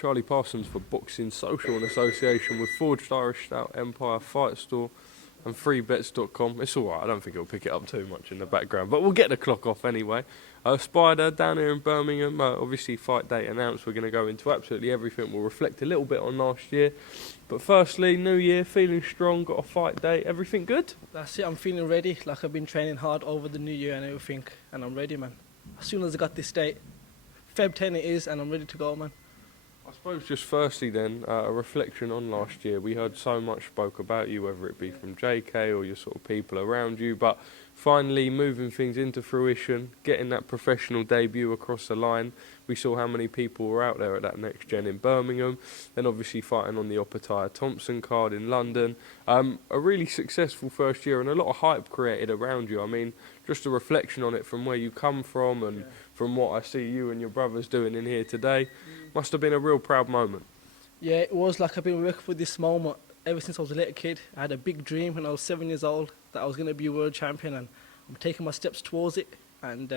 Charlie Parsons for Boxing Social in association with Forged Irish Stout, Empire Fight Store and freebets.com. It's alright, I don't think it'll pick it up too much in the background, but we'll get the clock off anyway. Spider down here in Birmingham, obviously fight date announced. We're going to go into absolutely everything. We'll reflect a little bit on last year. But firstly, new year, feeling strong, got a fight date, everything good? That's it, I'm feeling ready. Like I've been training hard over the new year and everything, and I'm ready, man. As soon as I got this date, Feb 10 it is, and I'm ready to go, man. I suppose just firstly then, a reflection on last year. We heard so much spoke about you, whether it be from Jaykae or your sort of people around you, but finally moving things into fruition, getting that professional debut across the line. We saw how many people were out there at that next gen in Birmingham, then obviously fighting on the Opataya Thompson card in London. A really successful first year and a lot of hype created around you. I mean, just a reflection on it from where you come from and from what I see you and your brothers doing in here today. Must have been a real proud moment. Yeah, it was. Like I've been working for this moment ever since I was a little kid. I had a big dream when I was 7 years old that I was going to be a world champion, and I'm taking my steps towards it. And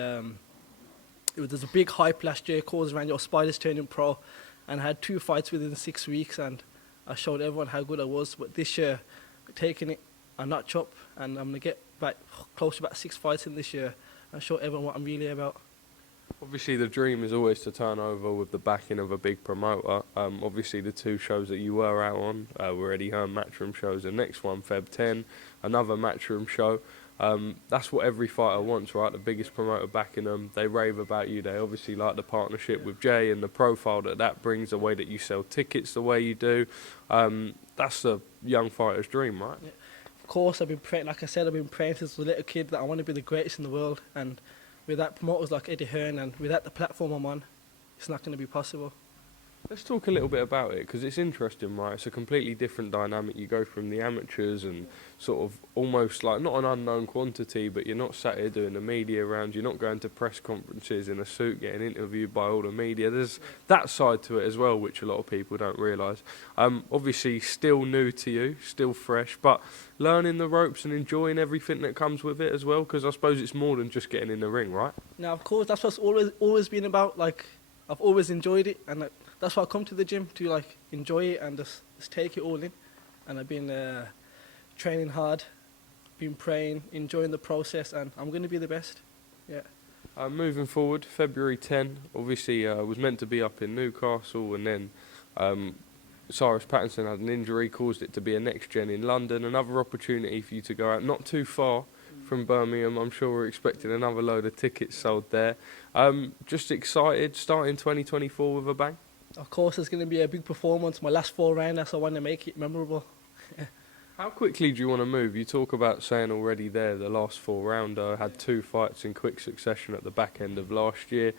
there's a big hype last year caused around your Spiders turning pro, and I had 2 fights within 6 weeks, and I showed everyone how good I was. But this year, taking it a notch up, and I'm going to get back close to about 6 fights in this year and show everyone what I'm really about. Obviously, the dream is always to turn over with the backing of a big promoter. Obviously, the 2 shows that you were out on were Eddie Hearn Matchroom shows. The next one, Feb 10, another Matchroom show. That's what every fighter wants, right? The biggest promoter backing them. They rave about you. They obviously like the partnership with Jay and the profile that brings, the way that you sell tickets the way you do. That's the young fighter's dream, right? Yeah. Of course, I've been praying. Like I said, I've been praying since I was a little kid that I want to be the greatest in the world, and without promoters like Eddie Hearn and without the platform I'm on, it's not going to be possible. Let's talk a little bit about it, because it's interesting, right? It's a completely different dynamic. You go from the amateurs and sort of almost like not an unknown quantity, but you're not sat here doing the media rounds. You're not going to press conferences in a suit getting interviewed by all the media. There's that side to it as well, which a lot of people don't realise. Obviously, still new to you, still fresh, but learning the ropes and enjoying everything that comes with it as well, because I suppose it's more than just getting in the ring, right? Now, of course, that's what's always been about. Like, I've always enjoyed it, and that's why I come to the gym, to like enjoy it and just take it all in. And I've been training hard, been praying, enjoying the process, and I'm going to be the best. Yeah. Moving forward, February 10, obviously was meant to be up in Newcastle, and then Cyrus Pattinson had an injury, caused it to be a next gen in London. Another opportunity for you to go out, not too far from Birmingham. I'm sure we're expecting another load of tickets sold there. Just excited, starting 2024 with a bang? Of course, it's going to be a big performance. My last 4 rounders, I want to make it memorable. How quickly do you want to move? You talk about saying already there, the last 4-rounder, had 2 fights in quick succession at the back end of last year.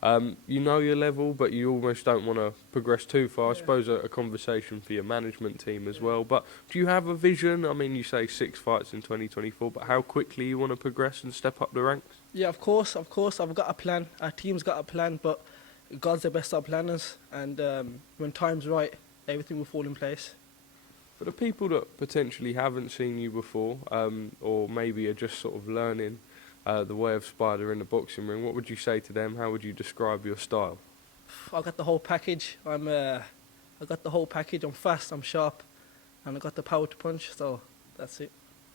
You know your level, but you almost don't want to progress too far. I suppose a conversation for your management team as well. But do you have a vision? I mean, you say 6 fights in 2024, but how quickly you want to progress and step up the ranks? Yeah, of course. I've got a plan. Our team's got a plan, but God's the best of planners, and when time's right, everything will fall in place. For the people that potentially haven't seen you before, or maybe are just sort of learning the way of Spider in the boxing ring, what would you say to them? How would you describe your style? I got the whole package. I got the whole package. I'm fast, I'm sharp, and I got the power to punch. So that's it.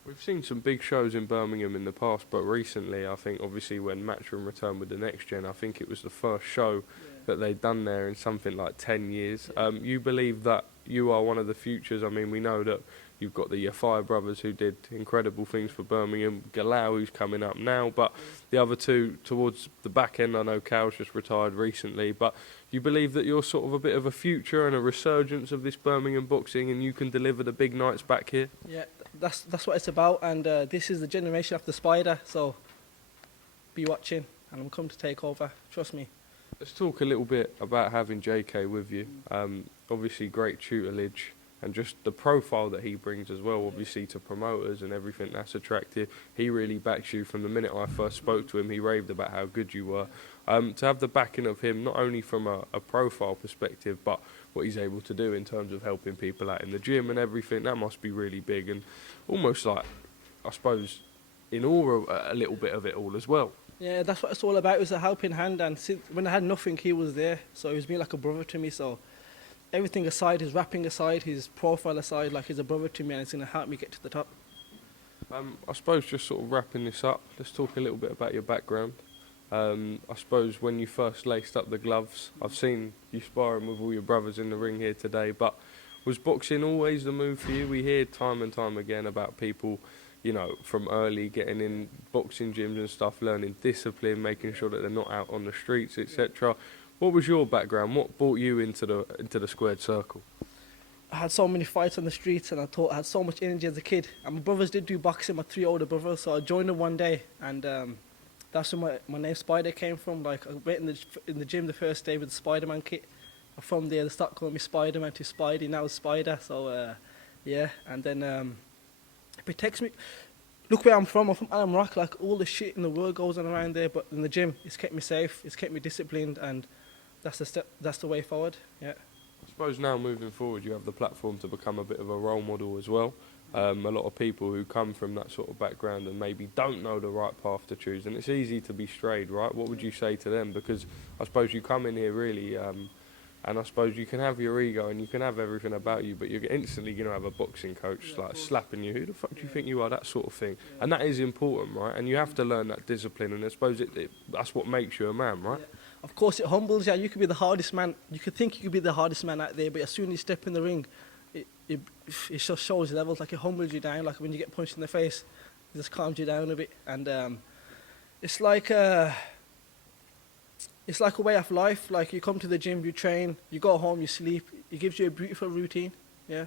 We've seen some big shows in Birmingham in the past, but recently, I think, obviously, when Matchroom returned with the next gen, I think it was the first show that they'd done there in something like 10 years. You believe that you are one of the futures? I mean, we know that you've got the Fire brothers who did incredible things for Birmingham, Galao who's coming up now, but the other 2 towards the back end, I know Cal's just retired recently, but you believe that you're sort of a bit of a future and a resurgence of this Birmingham boxing, and you can deliver the big nights back here? Yeah. That's what it's about, and this is the generation after Spider, so be watching, and I'm coming to take over, trust me. Let's talk a little bit about having Jaykae with you. Obviously great tutelage, and just the profile that he brings as well, obviously to promoters and everything that's attractive. He really backs you. From the minute I first spoke to him, he raved about how good you were. To have the backing of him, not only from a profile perspective, but what he's able to do in terms of helping people out in the gym and everything, that must be really big, and almost like, I suppose, in awe a little bit of it all as well. Yeah, that's what it's all about. It was a helping hand, and when I had nothing, he was there. So he was being like a brother to me. So everything aside, his rapping aside, his profile aside, like he's a brother to me, and it's going to help me get to the top. I suppose just sort of wrapping this up, let's talk a little bit about your background. I suppose when you first laced up the gloves, I've seen you sparring with all your brothers in the ring here today, but was boxing always the move for you? We hear time and time again about people, you know, from early getting in boxing gyms and stuff, learning discipline, making sure that they're not out on the streets, etc. What was your background? What brought you into the squared circle? I had so many fights on the streets, and I had so much energy as a kid. And my brothers did do boxing, my 3 older brothers, so I joined them one day, and that's where my name Spider came from. Like, I went in the gym the first day with the Spider-Man kit. And from there, they started calling me Spider-Man to Spidey, now it's Spider. So yeah, and then it protects me. Look where I'm from Adam Rock. Like, all the shit in the world goes on around there, but in the gym, it's kept me safe, it's kept me disciplined, and that's the way forward. Yeah. I suppose now moving forward you have the platform to become a bit of a role model as well. A lot of people who come from that sort of background and maybe don't know the right path to choose, and it's easy to be strayed, right? What would you say to them? Because I suppose you come in here really, and I suppose you can have your ego and you can have everything about you, but you're instantly going to have a boxing coach like slapping you. Who the fuck do you think you are? That sort of thing. And that is important, right? And you have to learn that discipline, and I suppose that's what makes you a man, right? Yeah. Of course, it humbles you. You could be the hardest man. You could think you could be the hardest man out there, but as soon as you step in the ring, it just shows levels. Like, it humbles you down. Like when you get punched in the face, it just calms you down a bit. And it's like a way of life. Like, you come to the gym, you train, you go home, you sleep. It gives you a beautiful routine, yeah.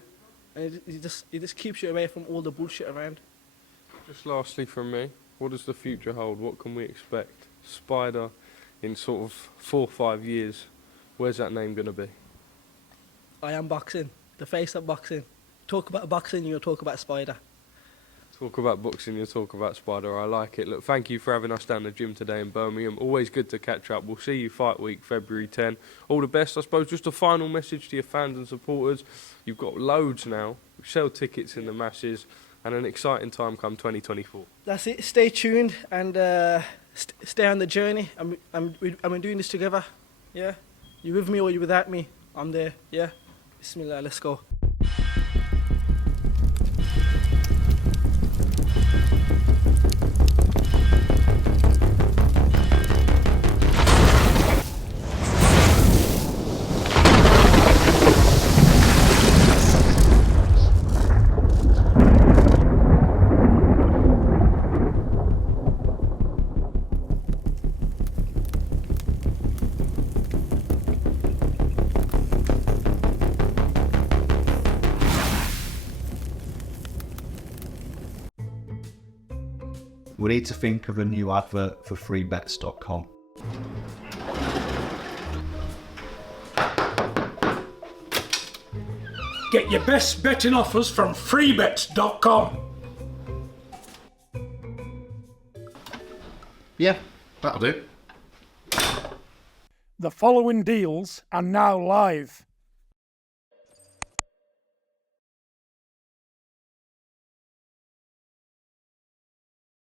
And it just keeps you away from all the bullshit around. Just lastly from me, what does the future hold? What can we expect? Spider, in sort of 4 or 5 years, where's that name going to be? I am boxing, the face of boxing. Talk about boxing, you'll talk about Spider. Talk about boxing, you'll talk about Spider. I like it. Look, thank you for having us down the gym today in Birmingham. Always good to catch up. We'll see you fight week, February 10. All the best. I suppose just a final message to your fans and supporters. You've got loads now. Sell tickets in the masses, and an exciting time come 2024. That's it. Stay tuned and stay on the journey. I'm doing this together. Yeah. You with me or you without me? I'm there. Yeah. Bismillah. Let's go. We need to think of a new advert for freebets.com. Get your best betting offers from freebets.com. Yeah, that'll do. The following deals are now live.